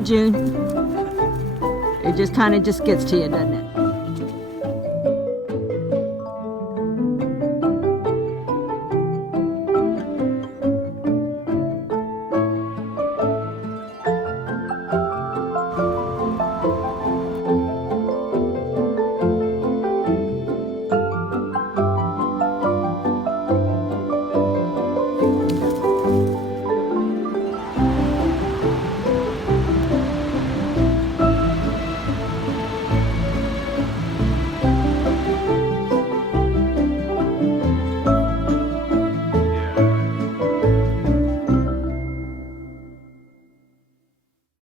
June. It just kind of just gets to you, doesn't it?